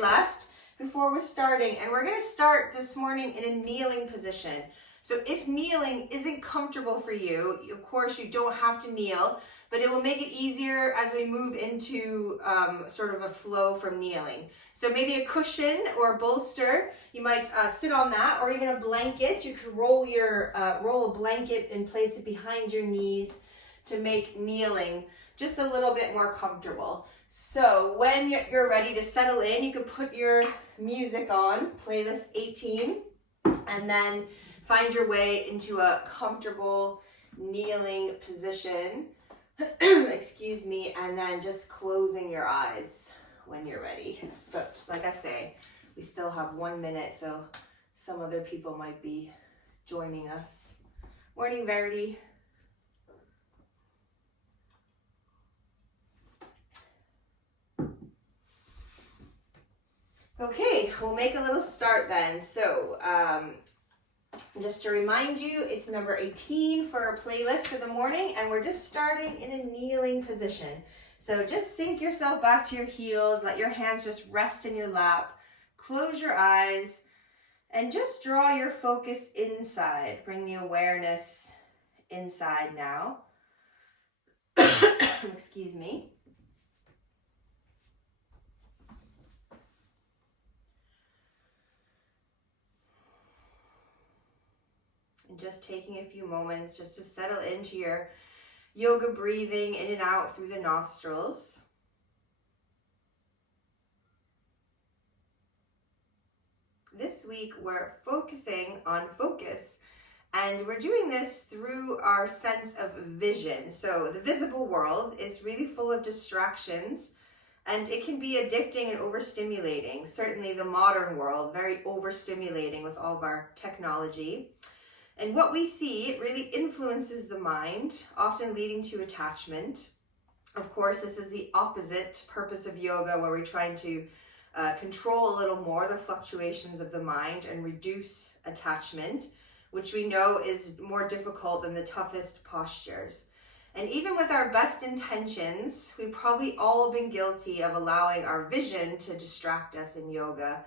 minute left before we're starting, and we're going to start this morning in a kneeling position. So if kneeling isn't comfortable for you, of course you don't have to kneel, but it will make it easier as we move into sort of a flow from kneeling. So maybe a cushion or a bolster, you might sit on that, or even a blanket. You could roll a blanket and place it behind your knees to make kneeling just a little bit more comfortable. So when you're ready to settle in, you can put your music on, playlist 18, and then find your way into a comfortable kneeling position. Excuse me, and then just closing your eyes when you're ready. But like I say, we still have 1 minute, so some other people might be joining us. Morning, Verity. Okay, we'll make a little start then. So just to remind you, it's number 18 for our playlist for the morning, and we're just starting in a kneeling position. So just sink yourself back to your heels, let your hands just rest in your lap, close your eyes, and just draw your focus inside. Bring the awareness inside now. Excuse me. And just taking a few moments just to settle into your yoga breathing in and out through the nostrils. This week we're focusing on focus, and we're doing this through our sense of vision. So the visible world is really full of distractions, and it can be addicting and overstimulating. Certainly the modern world, very overstimulating with all of our technology. And what we see really influences the mind, often leading to attachment. Of course, this is the opposite purpose of yoga, where we're trying to control a little more the fluctuations of the mind and reduce attachment, which we know is more difficult than the toughest postures. And even with our best intentions, we've probably all been guilty of allowing our vision to distract us in yoga.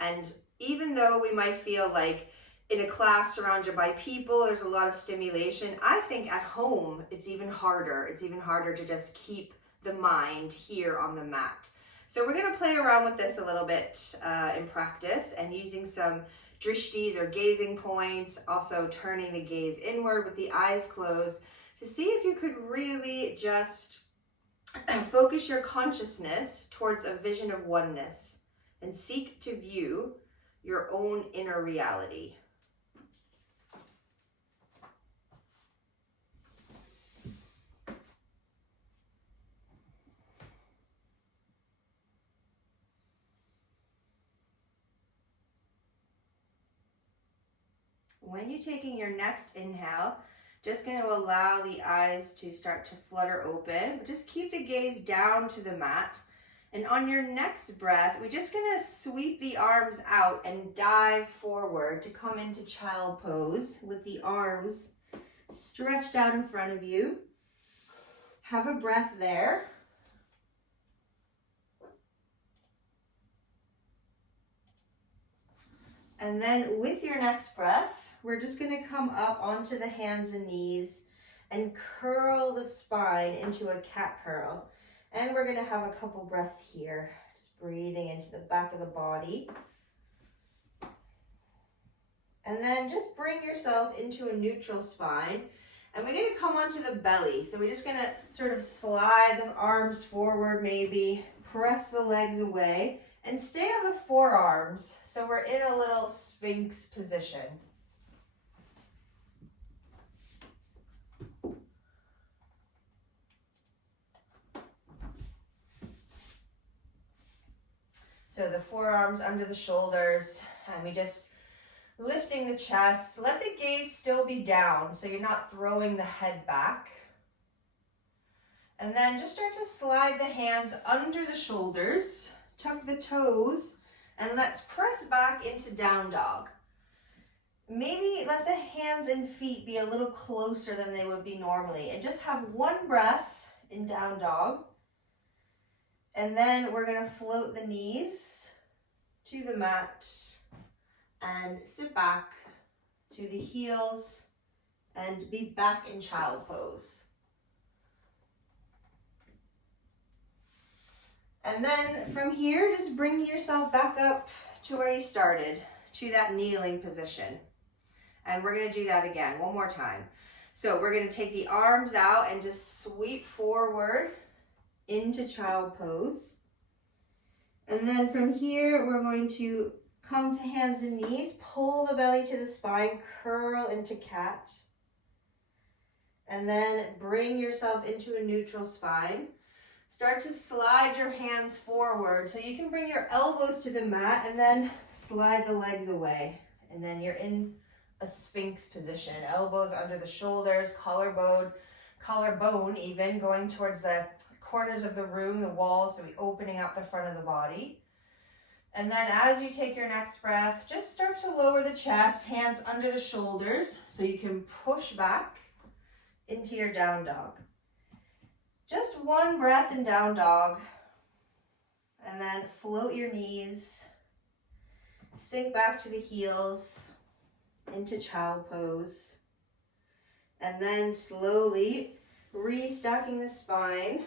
And even though we might feel like in a class surrounded by people, there's a lot of stimulation, I think at home it's even harder. It's even harder to just keep the mind here on the mat. So we're going to play around with this a little bit in practice, and using some drishtis or gazing points, also turning the gaze inward with the eyes closed, to see if you could really just focus your consciousness towards a vision of oneness and seek to view your own inner reality. When you're taking your next inhale, just going to allow the eyes to start to flutter open. Just keep the gaze down to the mat. And on your next breath, we're just going to sweep the arms out and dive forward to come into child pose with the arms stretched out in front of you. Have a breath there. And then with your next breath, we're just going to come up onto the hands and knees and curl the spine into a cat curl. And we're going to have a couple breaths here, just breathing into the back of the body. And then just bring yourself into a neutral spine. And we're going to come onto the belly. So we're just going to sort of slide the arms forward maybe, press the legs away, and stay on the forearms. So we're in a little Sphinx position. So the forearms under the shoulders, and we just lifting the chest. Let the gaze still be down, so you're not throwing the head back. And then just start to slide the hands under the shoulders, tuck the toes, and let's press back into down dog. Maybe let the hands and feet be a little closer than they would be normally, and just have one breath in down dog. And then we're going to float the knees to the mat and sit back to the heels and be back in child pose. And then from here, just bring yourself back up to where you started, to that kneeling position. And we're gonna do that again, one more time. So we're gonna take the arms out and just sweep forward into child pose. And then from here, we're going to come to hands and knees, pull the belly to the spine, curl into cat. And then bring yourself into a neutral spine. Start to slide your hands forward so you can bring your elbows to the mat and then slide the legs away. And then you're in a Sphinx position. Elbows under the shoulders, collarbone even going towards the corners of the room, the walls, so opening up the front of the body. And then as you take your next breath, just start to lower the chest, hands under the shoulders so you can push back into your down dog. Just one breath in down dog, and then float your knees, sink back to the heels into child pose, and then slowly restacking the spine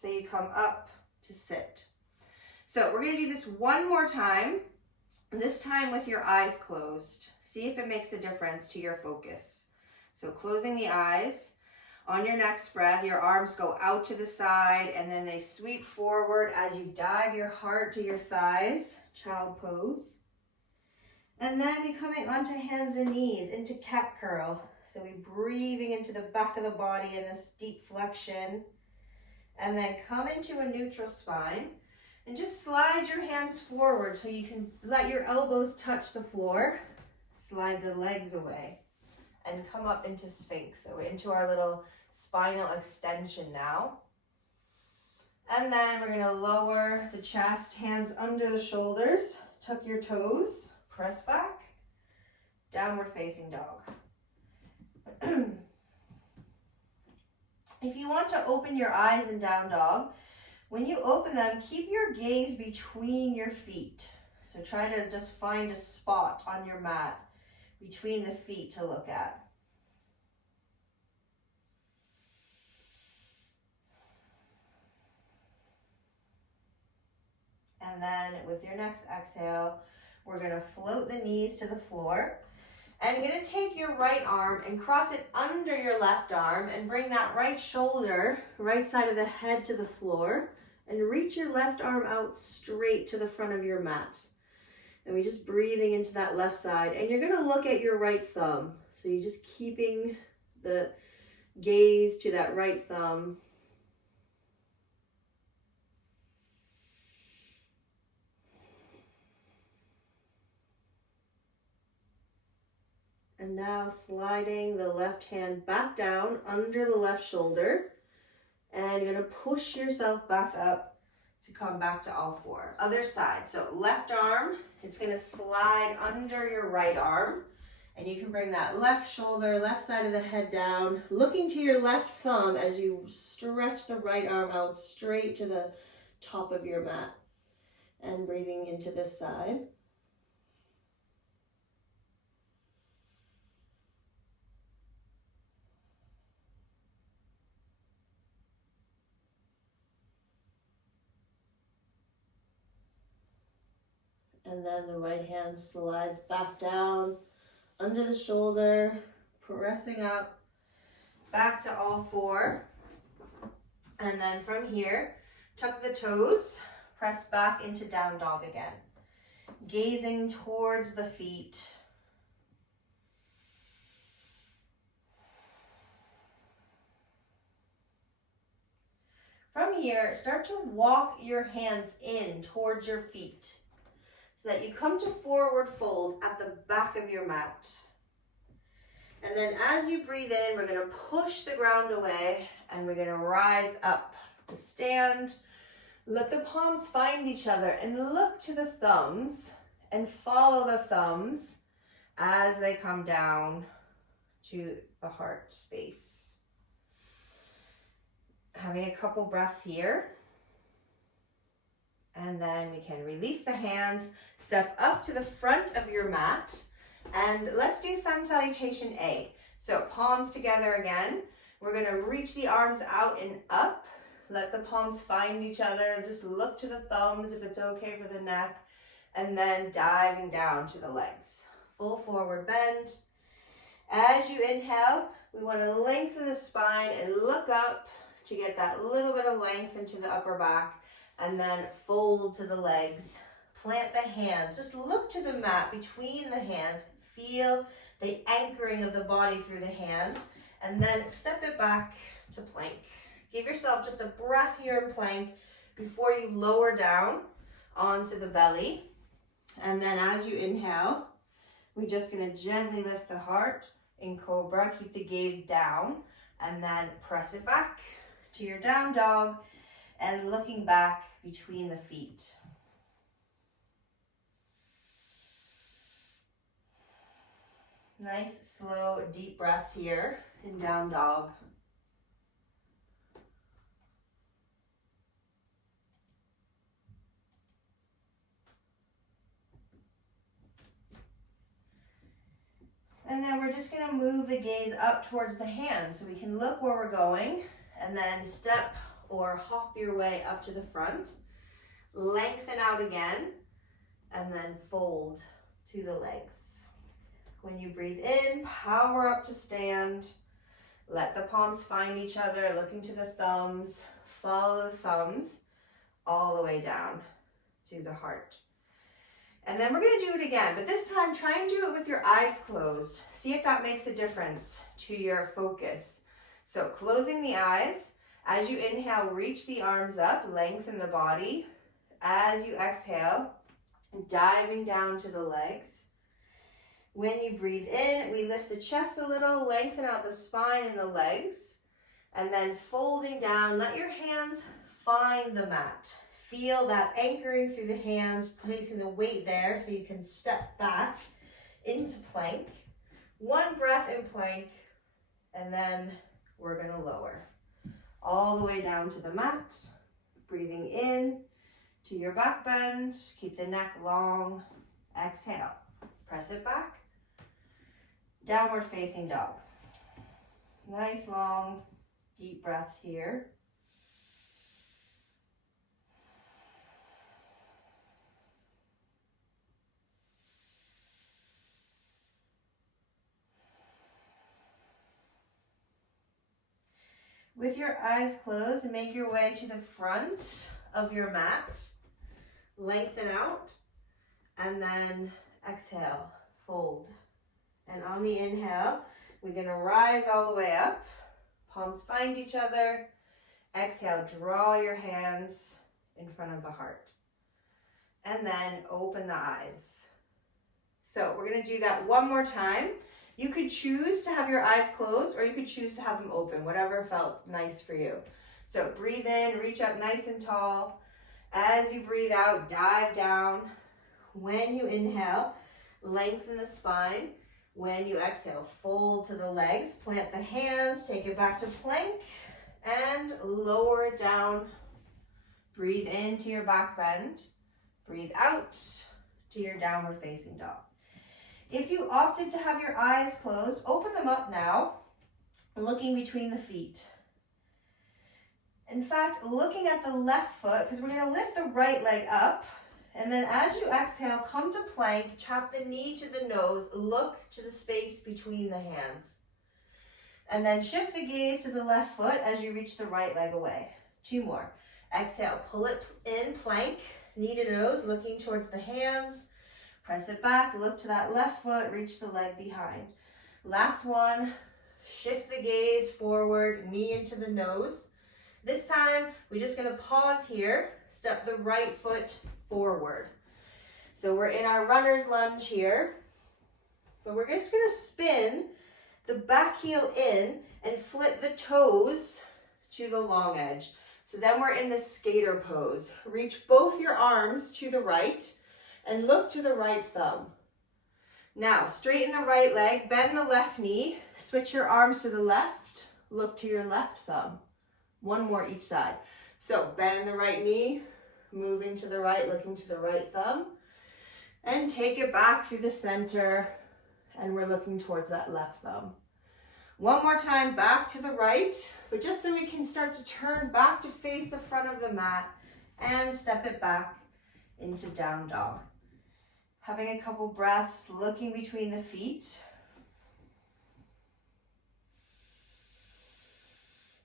so you come up to sit. So we're going to do this one more time, this time with your eyes closed. See if it makes a difference to your focus. So closing the eyes. On your next breath, your arms go out to the side and then they sweep forward as you dive your heart to your thighs, child pose. And then we coming onto hands and knees into cat curl. So we breathing into the back of the body in this deep flexion. And then come into a neutral spine and just slide your hands forward so you can let your elbows touch the floor. Slide the legs away and come up into Sphinx. So we're into our little spinal extension now. And then we're gonna lower the chest, hands under the shoulders, tuck your toes, press back, downward facing dog. If you want to open your eyes in down dog, when you open them, keep your gaze between your feet. So try to just find a spot on your mat between the feet to look at. And then with your next exhale, we're gonna float the knees to the floor. And you're gonna take your right arm and cross it under your left arm and bring that right shoulder, right side of the head to the floor, and reach your left arm out straight to the front of your mat. And we're just breathing into that left side. And you're gonna look at your right thumb. So you're just keeping the gaze to that right thumb. And now sliding the left hand back down under the left shoulder. And you're gonna push yourself back up to come back to all four. Other side, so left arm, it's gonna slide under your right arm. And you can bring that left shoulder, left side of the head down, looking to your left thumb as you stretch the right arm out straight to the top of your mat. And breathing into this side. And then the right hand slides back down under the shoulder, pressing up, back to all four. And then from here, tuck the toes, press back into down dog again. Gazing towards the feet. From here, start to walk your hands in towards your feet so that you come to forward fold at the back of your mat. And then as you breathe in, we're going to push the ground away and we're going to rise up to stand. Let the palms find each other and look to the thumbs and follow the thumbs as they come down to the heart space. Having a couple breaths here. And then we can release the hands, step up to the front of your mat, and let's do sun salutation A. So palms together again. We're gonna reach the arms out and up. Let the palms find each other. Just look to the thumbs if it's okay for the neck. And then diving down to the legs. Full forward bend. As you inhale, we wanna lengthen the spine and look up to get that little bit of length into the upper back. And then fold to the legs. Plant the hands. Just look to the mat between the hands. Feel the anchoring of the body through the hands. And then step it back to plank. Give yourself just a breath here in plank before you lower down onto the belly. And then as you inhale, we're just going to gently lift the heart in cobra. Keep the gaze down and then press it back to your down dog and looking back between the feet. Nice, slow, deep breaths here in down dog. And then we're just going to move the gaze up towards the hands so we can look where we're going and then step or hop your way up to the front. Lengthen out again and then fold to the legs. When you breathe in, power up to stand. Let the palms find each other, looking to the thumbs. Follow the thumbs all the way down to the heart. And then we're going to do it again, but this time try and do it with your eyes closed. See if that makes a difference to your focus. So closing the eyes. As you inhale, reach the arms up, lengthen the body. As you exhale, diving down to the legs. When you breathe in, we lift the chest a little, lengthen out the spine and the legs, and then folding down, let your hands find the mat. Feel that anchoring through the hands, placing the weight there so you can step back into plank. One breath in plank, and then we're gonna lower. All the way down to the mat, breathing in to your back bend, keep the neck long, exhale, press it back, downward facing dog. Nice long, deep breaths here. With your eyes closed, make your way to the front of your mat. Lengthen out, and then exhale, fold. And on the inhale, we're going to rise all the way up. Palms find each other. Exhale, draw your hands in front of the heart. And then open the eyes. So we're going to do that one more time. You could choose to have your eyes closed or you could choose to have them open, whatever felt nice for you. So breathe in, reach up nice and tall. As you breathe out, dive down. When you inhale, lengthen the spine. When you exhale, fold to the legs, plant the hands, take it back to plank, and lower it down. Breathe into your back bend. Breathe out to your downward facing dog. If you opted to have your eyes closed, open them up now, looking between the feet. In fact, looking at the left foot, because we're going to lift the right leg up, and then as you exhale, come to plank, chop the knee to the nose, look to the space between the hands. And then shift the gaze to the left foot as you reach the right leg away. 2 more. Exhale, pull it in, plank, knee to nose, looking towards the hands. Press it back, look to that left foot, reach the leg behind. Last one, shift the gaze forward, knee into the nose. This time, we're just gonna pause here, step the right foot forward. So we're in our runner's lunge here, but we're just gonna spin the back heel in and flip the toes to the long edge. So then we're in the skater pose. Reach both your arms to the right and look to the right thumb. Now, straighten the right leg, bend the left knee, switch your arms to the left, look to your left thumb. 1 more each side. So bend the right knee, moving to the right, looking to the right thumb. And take it back through the center, and we're looking towards that left thumb. One more time, back to the right, but just so we can start to turn back to face the front of the mat and step it back into down dog. Having a couple breaths, looking between the feet.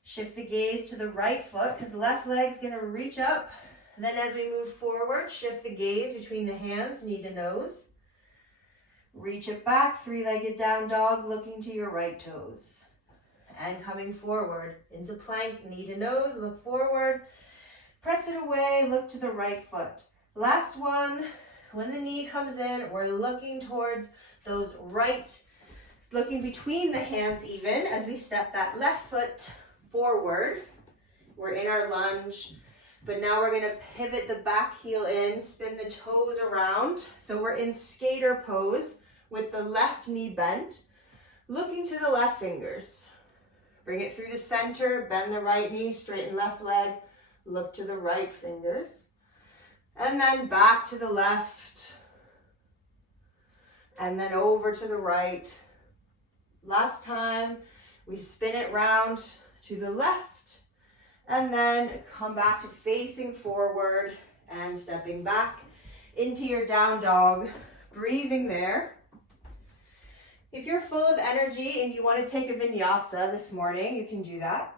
Shift the gaze to the right foot because the left leg's going to reach up. And then as we move forward, shift the gaze between the hands, knee to nose. Reach it back, three-legged down dog, looking to your right toes. And coming forward into plank, knee to nose, look forward. Press it away, look to the right foot. Last one, when the knee comes in, we're looking towards those right, looking between the hands even as we step that left foot forward. We're in our lunge, but now we're going to pivot the back heel in, spin the toes around. So we're in skater pose with the left knee bent, looking to the left fingers. Bring it through the center, bend the right knee, straighten left leg, look to the right fingers. And then back to the left. And then over to the right. Last time, we spin it round to the left. And then come back to facing forward and stepping back into your down dog. Breathing there. If you're full of energy and you want to take a vinyasa this morning, you can do that.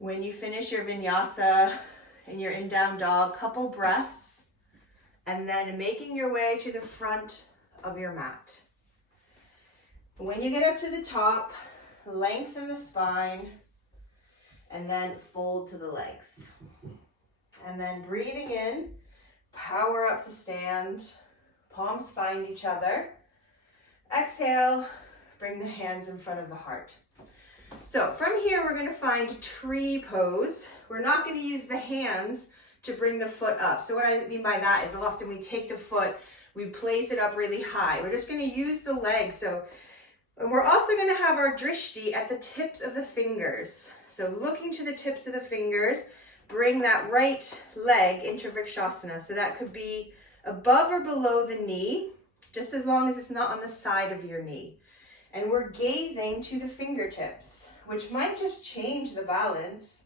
When you finish your vinyasa and you're in down dog, couple breaths, and then making your way to the front of your mat. When you get up to the top, lengthen the spine, and then fold to the legs. And then breathing in, power up to stand, palms find each other. Exhale, bring the hands in front of the heart. So from here, we're going to find tree pose. We're not going to use the hands to bring the foot up. So what I mean by that is often we take the foot, we place it up really high. We're just going to use the legs. And we're also going to have our drishti at the tips of the fingers. So looking to the tips of the fingers, bring that right leg into Vrikshasana. So that could be above or below the knee, just as long as it's not on the side of your knee. And we're gazing to the fingertips, which might just change the balance.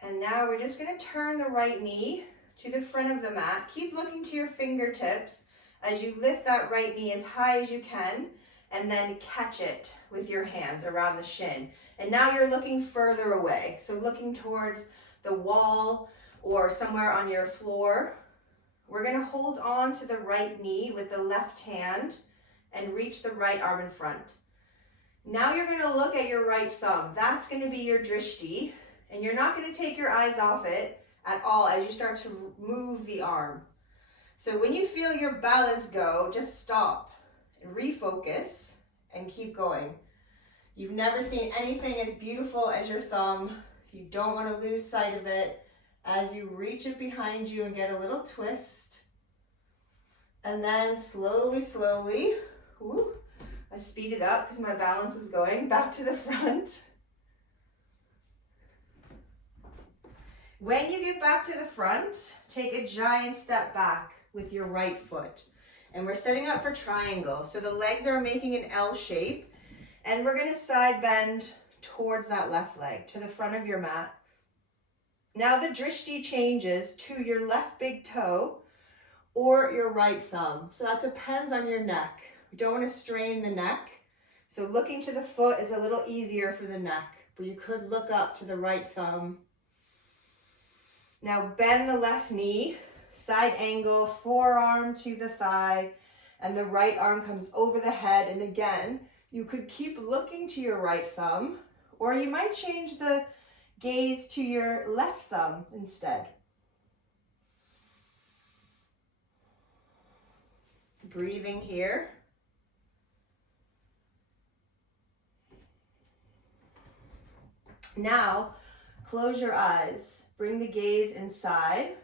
And now we're just going to turn the right knee to the front of the mat. Keep looking to your fingertips as you lift that right knee as high as you can, and then catch it with your hands around the shin. And now you're looking further away. So looking towards the wall or somewhere on your floor. We're going to hold on to the right knee with the left hand and reach the right arm in front. Now you're going to look at your right thumb. That's going to be your drishti. And you're not going to take your eyes off it at all as you start to move the arm. So when you feel your balance go, just stop and refocus and keep going. You've never seen anything as beautiful as your thumb. You don't want to lose sight of it as you reach it behind you and get a little twist. And then slowly, I speed it up because my balance is going back to the front. When you get back to the front, take a giant step back with your right foot. And we're setting up for triangle. So the legs are making an L shape. And we're going to side bend towards that left leg, to the front of your mat. Now the drishti changes to your left big toe or your right thumb. So that depends on your neck. We don't want to strain the neck. So looking to the foot is a little easier for the neck, but you could look up to the right thumb. Now bend the left knee, side angle, forearm to the thigh, and the right arm comes over the head. And again, you could keep looking to your right thumb, or you might change the gaze to your left thumb instead. Breathing here. Now, Close your eyes. Bring the gaze inside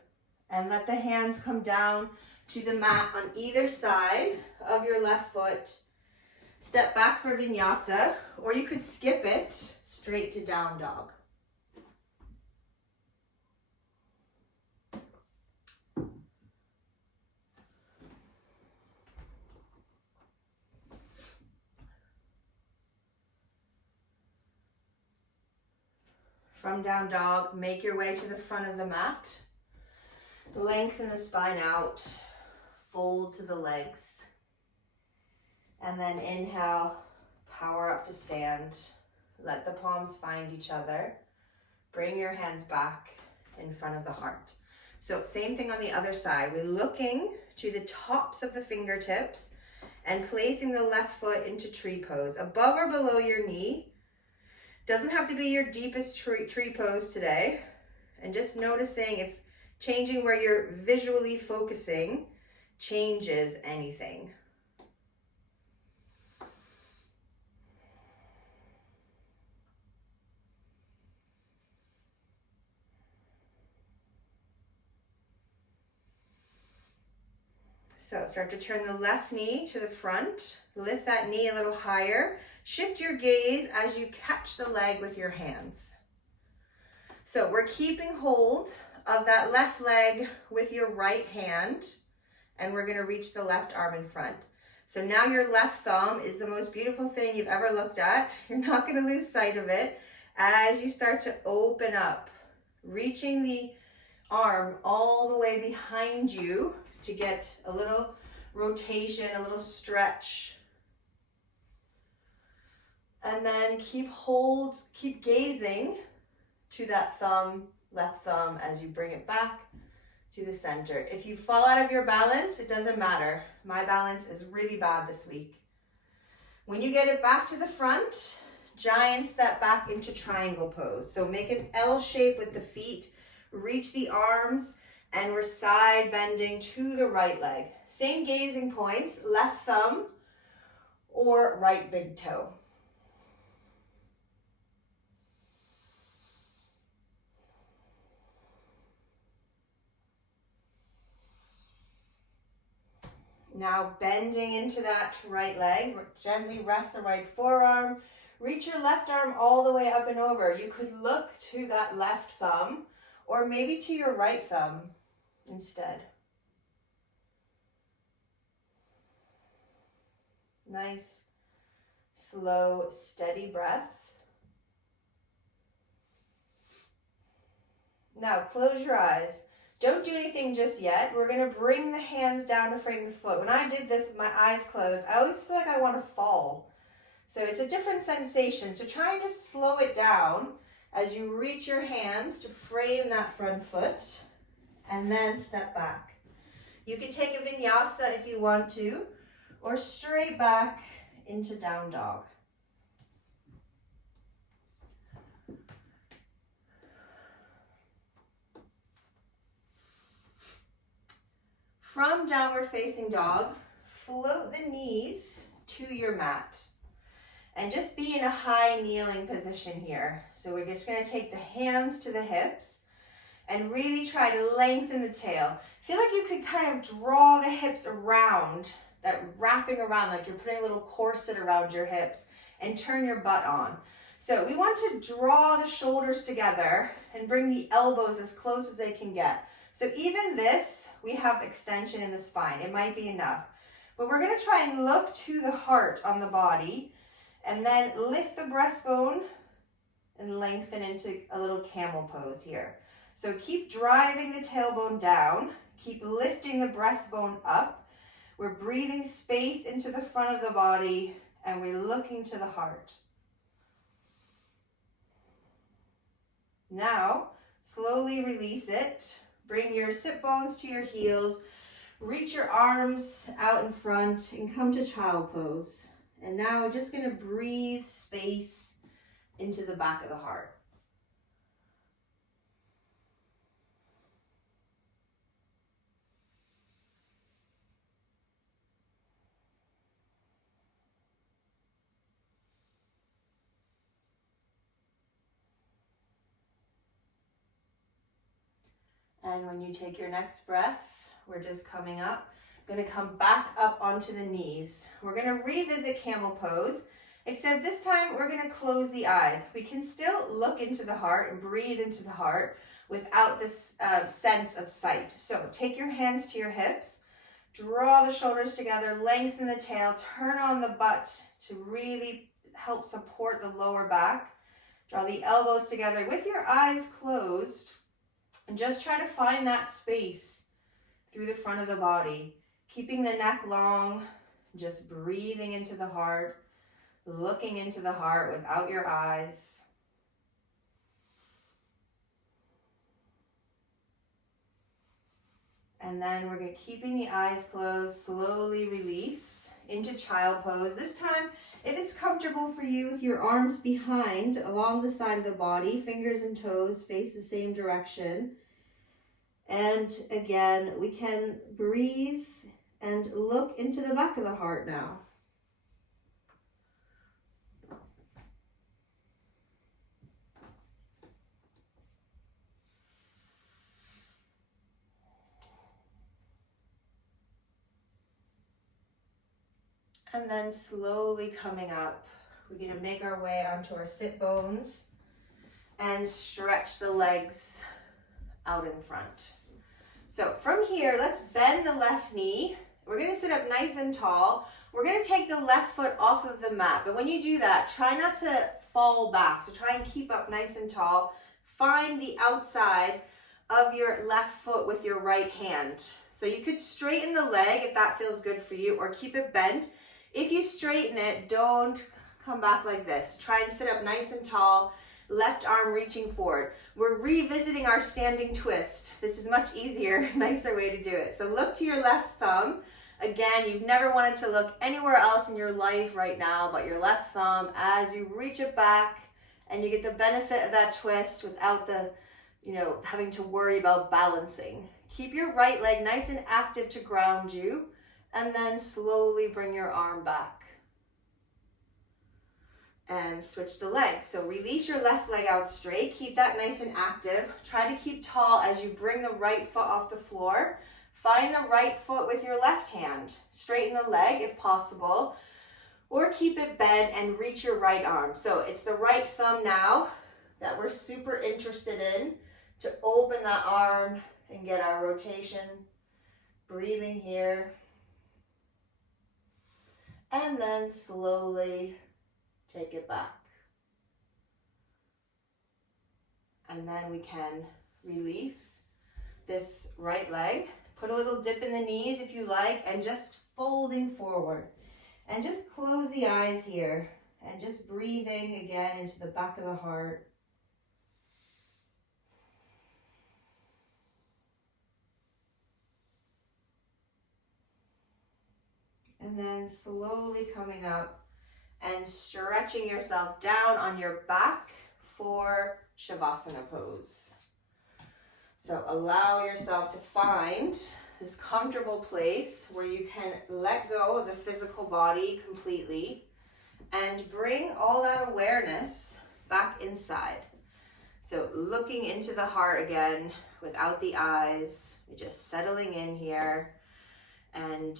and let the hands come down to the mat on either side of your left foot. Step back for vinyasa, or you could skip it straight to down dog. From down dog, make your way to the front of the mat. Lengthen the spine out, fold to the legs. And then inhale, power up to stand. Let the palms find each other. Bring your hands back in front of the heart. So same thing on the other side. We're looking to the tops of the fingertips and placing the left foot into tree pose, above or below your knee. Doesn't have to be your deepest tree pose today. And just noticing if changing where you're visually focusing changes anything. So start to turn the left knee to the front. Lift that knee a little higher. Shift your gaze as you catch the leg with your hands. So we're keeping hold of that left leg with your right hand, and we're going to reach the left arm in front. So now your left thumb is the most beautiful thing you've ever looked at. You're not going to lose sight of it as you start to open up, reaching the arm all the way behind you to get a little rotation, a little stretch. And then keep gazing to that thumb, left thumb, as you bring it back to the center. If you fall out of your balance, it doesn't matter. My balance is really bad this week. When you get it back to the front, giant step back into triangle pose. So make an L shape with the feet, reach the arms, and we're side bending to the right leg. Same gazing points, left thumb or right big toe. Now bending into that right leg, gently rest the right forearm, reach your left arm all the way up and over. You could look to that left thumb or maybe to your right thumb instead. Nice, slow, steady breath. Now close your eyes. Don't do anything just yet. We're going to bring the hands down to frame the foot. When I did this with my eyes closed, I always feel like I want to fall. So it's a different sensation. So try and just slow it down as you reach your hands to frame that front foot and then step back. You can take a vinyasa if you want to, or straight back into down dog. From downward facing dog, float the knees to your mat and just be in a high kneeling position here. So we're just going to take the hands to the hips and really try to lengthen the tail. Feel like you could kind of draw the hips around, that wrapping around, like you're putting a little corset around your hips, and turn your butt on. So we want to draw the shoulders together and bring the elbows as close as they can get. So even this, we have extension in the spine. It might be enough. But we're going to try and look to the heart on the body and then lift the breastbone and lengthen into a little camel pose here. So keep driving the tailbone down. Keep lifting the breastbone up. We're breathing space into the front of the body and we're looking to the heart. Now, slowly release it. Bring your sit bones to your heels. Reach your arms out in front and come to child pose. And now just going to breathe space into the back of the heart. And when you take your next breath, we're just coming up. Going to come back up onto the knees. We're going to revisit camel pose, except this time we're going to close the eyes. We can still look into the heart and breathe into the heart without this sense of sight. So take your hands to your hips, draw the shoulders together, lengthen the tail, turn on the butt to really help support the lower back. Draw the elbows together with your eyes closed and just try to find that space through the front of the body. Keeping the neck long, just breathing into the heart, looking into the heart without your eyes. And then we're going to keeping the eyes closed, slowly release into child pose. This time, if it's comfortable for you, with your arms behind along the side of the body, fingers and toes face the same direction. And again, we can breathe and look into the back of the heart now. And then slowly coming up, we're going to make our way onto our sit bones and stretch the legs out in front. So from here, let's bend the left knee. We're going to sit up nice and tall. We're going to take the left foot off of the mat. But when you do that, try not to fall back. So try and keep up nice and tall. Find the outside of your left foot with your right hand. So you could straighten the leg if that feels good for you, or keep it bent. If you straighten it, don't come back like this. Try and sit up nice and tall, left arm reaching forward. We're revisiting our standing twist. This is much easier, nicer way to do it. So look to your left thumb. Again, you've never wanted to look anywhere else in your life right now but your left thumb as you reach it back, and you get the benefit of that twist without the, having to worry about balancing. Keep your right leg nice and active to ground you, and then slowly bring your arm back. And switch the legs. So release your left leg out straight. Keep that nice and active. Try to keep tall as you bring the right foot off the floor. Find the right foot with your left hand. Straighten the leg if possible, or keep it bent and reach your right arm. So it's the right thumb now that we're super interested in, to open that arm and get our rotation. Breathing here. And then slowly take it back. And then we can release this right leg. Put a little dip in the knees if you like, and just folding forward. And just close the eyes here. And just breathing again into the back of the heart. And then slowly coming up and stretching yourself down on your back for Shavasana pose. So allow yourself to find this comfortable place where you can let go of the physical body completely and bring all that awareness back inside. So looking into the heart again without the eyes, just settling in here and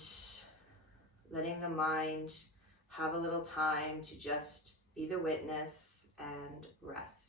letting the mind have a little time to just be the witness and rest.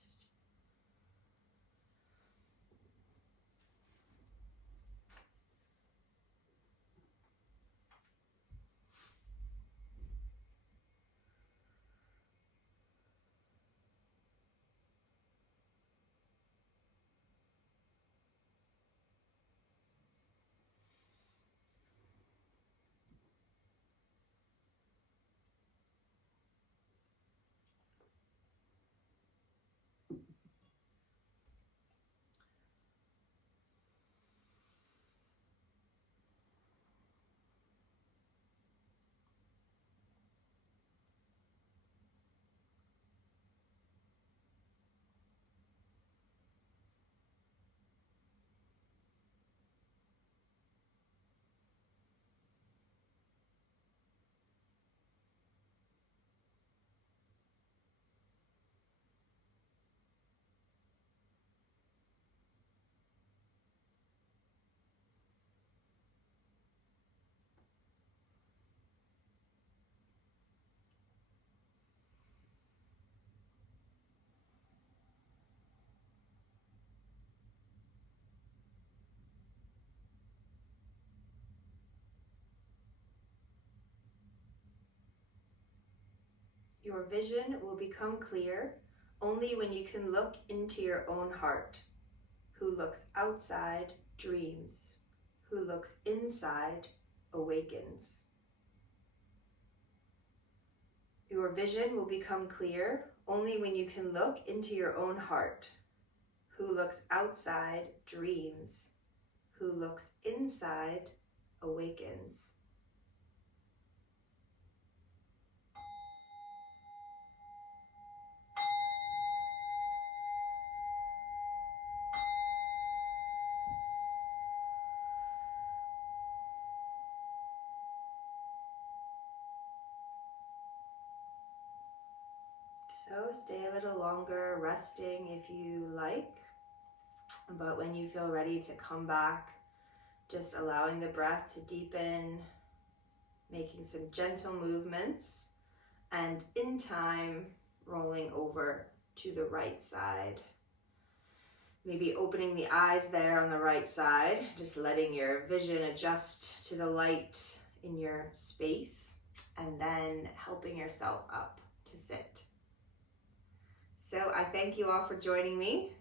Your vision will become clear only when you can look into your own heart. Who looks outside dreams. Who looks inside awakens. Your vision will become clear only when you can look into your own heart. Who looks outside dreams. Who looks inside awakens. So stay a little longer resting if you like, but when you feel ready to come back, just allowing the breath to deepen, making some gentle movements, and in time, rolling over to the right side. Maybe opening the eyes there on the right side, just letting your vision adjust to the light in your space, and then helping yourself up to sit. So I thank you all for joining me.